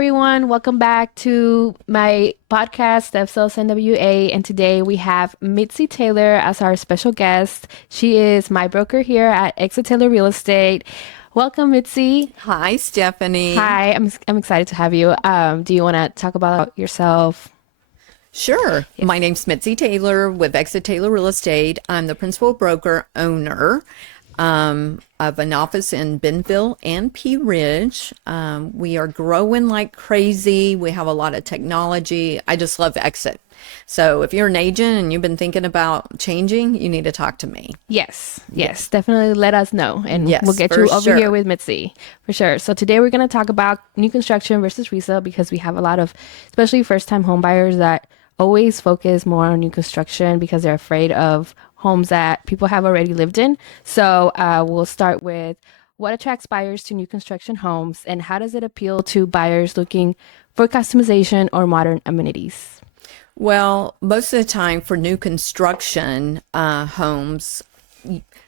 everyone. Welcome back to my podcast, stefsellsnwa. And today we have Mitzi Taylor as our special guest. She is my broker here at Taylor Real Estate. Welcome, Mitzi. Hi, Stefany. Hi, I'm excited to have you. Do you want to talk about yourself? Sure. My name's Mitzi Taylor with Taylor Real Estate. I'm the principal broker owner of an office in Bentonville and Pea Ridge. We are growing like crazy. We have a lot of technology. I just love exit. So if you're an agent and you've been thinking about changing, you need to talk to me. Yes, definitely let us know. And Yes, we'll get for you over sure. here with Mitzi for sure. So today we're going to talk about new construction versus resale because we have a lot of, especially first-time home buyers that always focus more on new construction because they're afraid of homes that people have already lived in. So we'll start with what attracts buyers to new construction homes and how does it appeal to buyers looking for customization or modern amenities? Well, most of the time for new construction homes,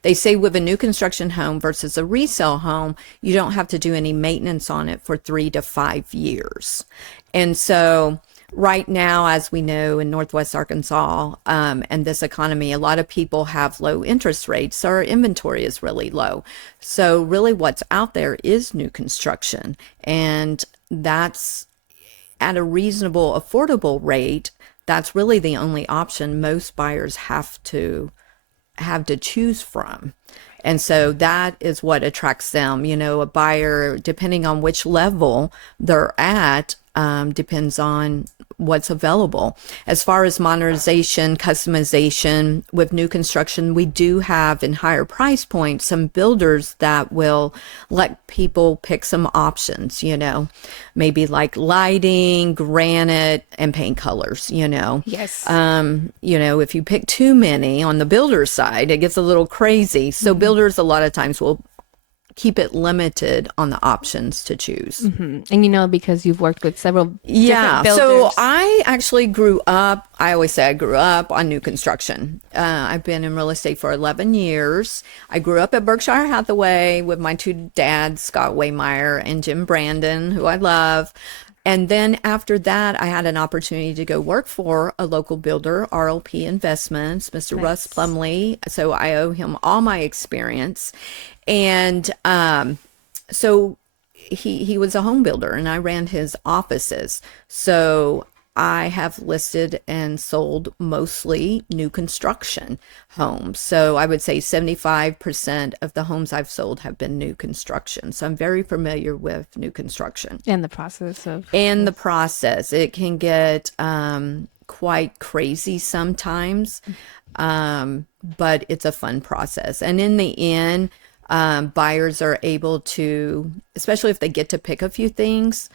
they say with a new construction home versus a resale home, you don't have to do any maintenance on it for 3 to 5 years. And so right now, as we know in Northwest Arkansas and this economy, a lot of people have low interest rates, so our inventory is really low. So really what's out there is new construction, and that's at a reasonable, affordable rate. That's really the only option most buyers have to choose from. And so that is what attracts them. You know, a buyer, depending on which level they're at, depends on what's available. As far as modernization, customization with new construction, we do have in higher price points some builders that will let people pick some options, you know, maybe like lighting, granite, and paint colors, you know. Yes. You know, if you pick too many on the builder side, it gets a little crazy. So builders a lot of times will keep it limited on the options to choose. And you know, because you've worked with several different builders. So I actually grew up, I always say I grew up on new construction. I've been in real estate for 11 years. I grew up at Berkshire Hathaway with my two dads, Scott Waymeyer and Jim Brandon, who I love. And then after that, I had an opportunity to go work for a local builder, RLP Investments, Mr. Nice. Russ Plumley. So I owe him all my experience. And so he was a home builder and I ran his offices. So I have listed and sold mostly new construction homes. So I would say 75% of the homes I've sold have been new construction. So I'm very familiar with new construction. And the process of. And the process, it can get quite crazy sometimes, but it's a fun process. And in the end, buyers are able to, especially if they get to pick a few things,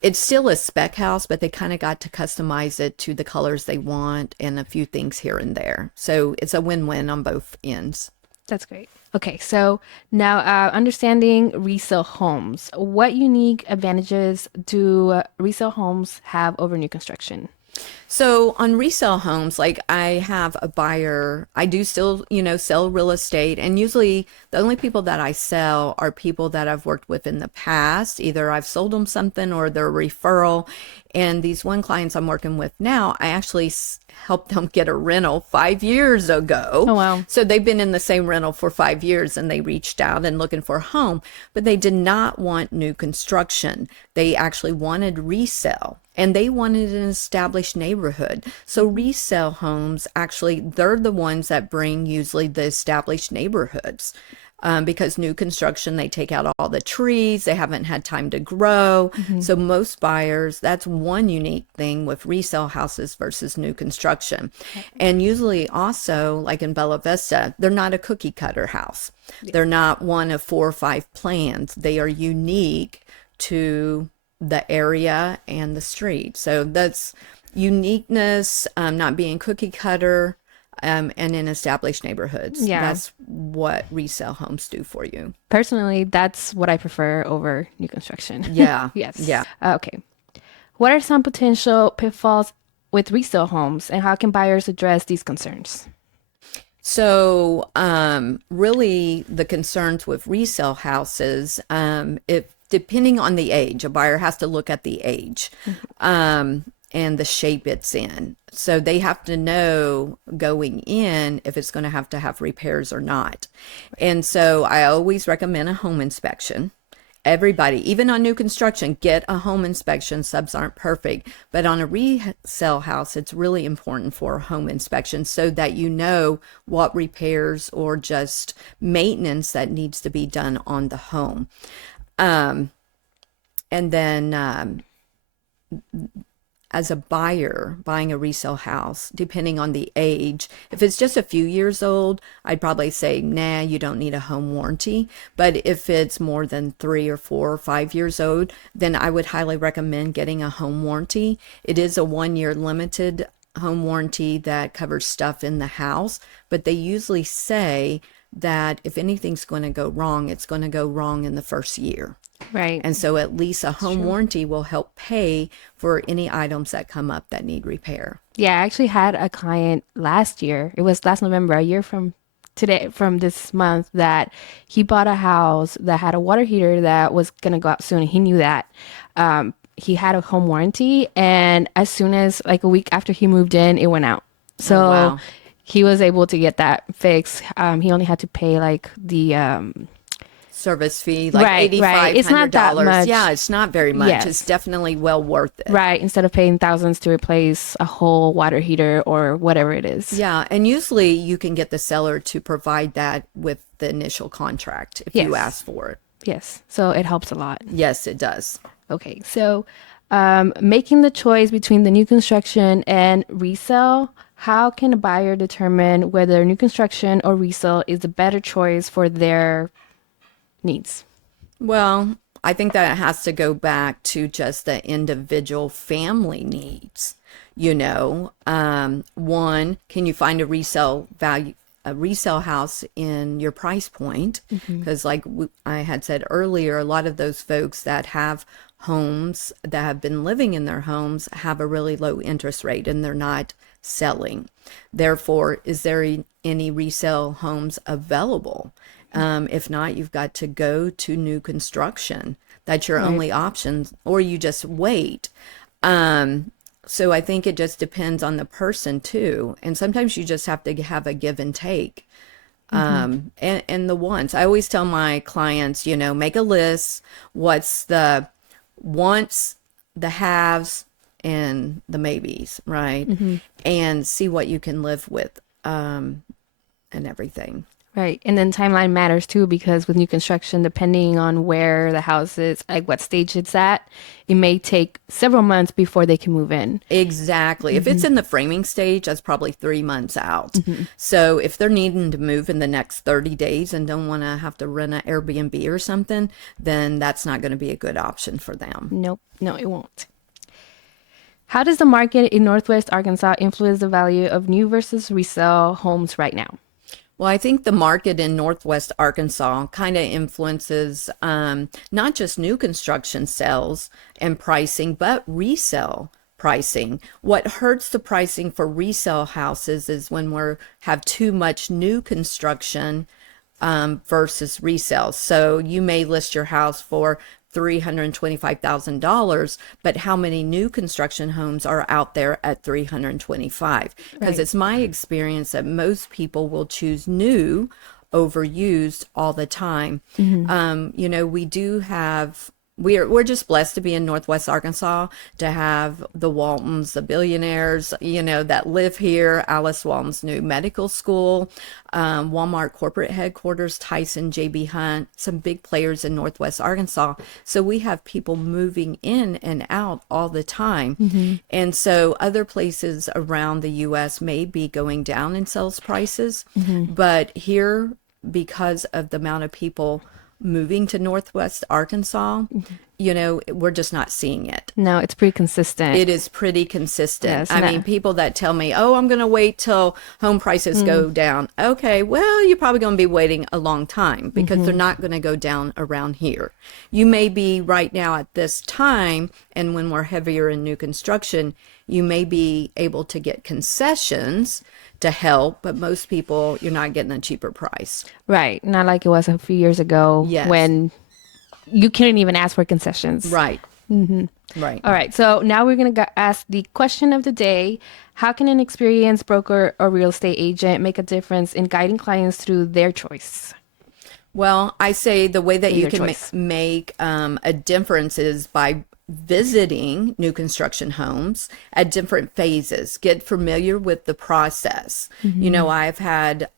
it's still a spec house, but they kind of got to customize it to the colors they want and a few things here and there. So it's a win-win on both ends. That's great. Okay, so now understanding resale homes. What unique advantages do resale homes have over new construction? So on resale homes, like I have a buyer, I do still, you know, sell real estate. And usually the only people that I sell are people that I've worked with in the past. Either I've sold them something or they're a referral. And these one clients I'm working with now, I actually helped them get a rental 5 years ago. Oh, wow. So they've been in the same rental for 5 years and they reached out and looking for a home, but they did not want new construction. They actually wanted resale. And they wanted an established neighborhood. So resale homes, actually, they're the ones that bring usually the established neighborhoods. Because new construction, they take out all the trees, they haven't had time to grow. So most buyers, that's one unique thing with resale houses versus new construction. And usually also, like in Bella Vista, they're not a cookie cutter house. They're not one of 4 or 5 plans. They are unique to the area and the street. So that's uniqueness, not being cookie cutter, and in established neighborhoods. Yeah. That's what resale homes do for you. Personally, that's what I prefer over new construction. Yeah. Yes. Yeah. Okay. What are some potential pitfalls with resale homes and how can buyers address these concerns? So really the concerns with resale houses, if depending on the age, a buyer has to look at the age and the shape it's in. So they have to know going in if it's going to have repairs or not. And so I always recommend a home inspection. Everybody, even on new construction, get a home inspection. Subs aren't perfect, but on a resale house, it's really important for a home inspection so that you know what repairs or just maintenance that needs to be done on the home. And then as a buyer buying a resale house, depending on the age, if it's just a few years old, I'd probably say, nah, you don't need a home warranty. But if it's more than 3 or 4 or 5 years old, then I would highly recommend getting a home warranty. It is a 1-year limited home warranty that covers stuff in the house, but they usually say that if anything's going to go wrong, it's going to go wrong in the first year. Right. And so at least a home warranty will help pay for any items that come up that need repair. Yeah, I actually had a client last year. It was last November, a year from today, from this month, that he bought a house that had a water heater that was going to go out soon. He knew that. He had a home warranty, and as soon as like a week after he moved in, it went out. So wow. he was able to get that fixed. He only had to pay like the service fee, like right. $8,500. It's not that much. Yeah, it's not very much. Yes. It's definitely well worth it. Right, instead of paying thousands to replace a whole water heater or whatever it is. Yeah, and usually you can get the seller to provide that with the initial contract if you ask for it. Yes, so it helps a lot. Yes, it does. Okay, so making the choice between the new construction and resale, how can a buyer determine whether new construction or resale is a better choice for their needs? Well, I think that it has to go back to just the individual family needs. You know, one, can you find a resale house in your price point? Because like I had said earlier, a lot of those folks that have homes that have been living in their homes have a really low interest rate and they're not selling. Therefore, is there any resale homes available? If not, you've got to go to new construction. That's your only option, or you just wait. So I think it just depends on the person too. And sometimes you just have to have a give and take. And the wants. I always tell my clients, you know, make a list. What's the wants, the haves, and the maybes, right? And see what you can live with, and everything. Right. And then timeline matters too, because with new construction, depending on where the house is, like what stage it's at, it may take several months before they can move in. Exactly. If it's in the framing stage, that's probably 3 months out. So if they're needing to move in the next 30 days and don't want to have to rent an Airbnb or something, then that's not going to be a good option for them. Nope. No, it won't. How does the market in Northwest Arkansas influence the value of new versus resale homes right now? Well, I think the market in Northwest Arkansas kind of influences not just new construction sales and pricing, but resale pricing. What hurts the pricing for resale houses is when we have too much new construction versus resale. So you may list your house for $325,000, but how many new construction homes are out there at $325,000? Because it's my experience that most people will choose new over used all the time. You know, we do have we're just blessed to be in Northwest Arkansas, to have the Waltons, the billionaires, you know, that live here. Alice Walton's new medical school, Walmart corporate headquarters, Tyson, J.B. Hunt, some big players in Northwest Arkansas. So we have people moving in and out all the time. And so other places around the U.S. may be going down in sales prices, but here, because of the amount of people moving to Northwest Arkansas, you know, we're just not seeing it. No, it's pretty consistent. It is pretty consistent. Yes, I mean, people that tell me, oh, I'm going to wait till home prices go down. Okay, well, you're probably going to be waiting a long time because they're not going to go down around here. You may be right now at this time, and when we're heavier in new construction, you may be able to get concessions to help, but most people, you're not getting a cheaper price. Right. Not like it was a few years ago Yes. when you can't even ask for concessions. Right. Right. All right. So now we're going to ask the question of the day. How can an experienced broker or real estate agent make a difference in guiding clients through their choice? Well, I say the way that you Your can choice. make a difference is by visiting new construction homes at different phases. Get familiar with the process. You know, I've had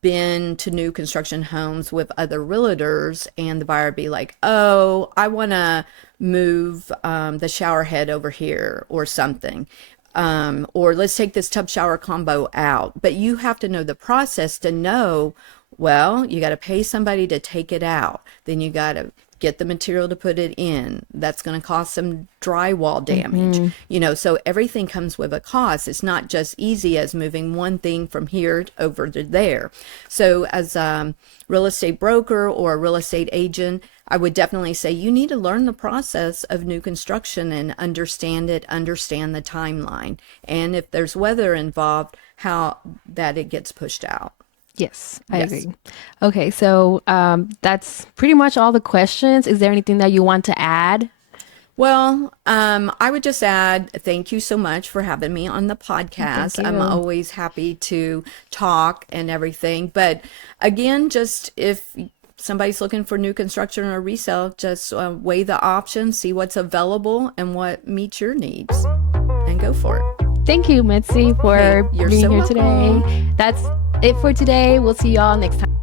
been to new construction homes with other realtors, and the buyer be like, oh, I want to move the shower head over here or something. Or let's take this tub shower combo out. But you have to know the process to know, well, you got to pay somebody to take it out. Then you got to get the material to put it in. That's going to cost some drywall damage. You know, so everything comes with a cost. It's not just easy as moving one thing from here over to there. So as a real estate broker or a real estate agent, I would definitely say you need to learn the process of new construction and understand it, understand the timeline. And if there's weather involved, how that it gets pushed out. Yes, I agree. Okay, so that's pretty much all the questions. Is there anything that you want to add? Well, I would just add, thank you so much for having me on the podcast. Thank I'm you. always happy to talk and everything. But again, just if somebody's looking for new construction or resale, just weigh the options, see what's available and what meets your needs, and go for it. Thank you, Mitzi, for Hey, you're being so here welcome. today. That's it for today. We'll see y'all next time.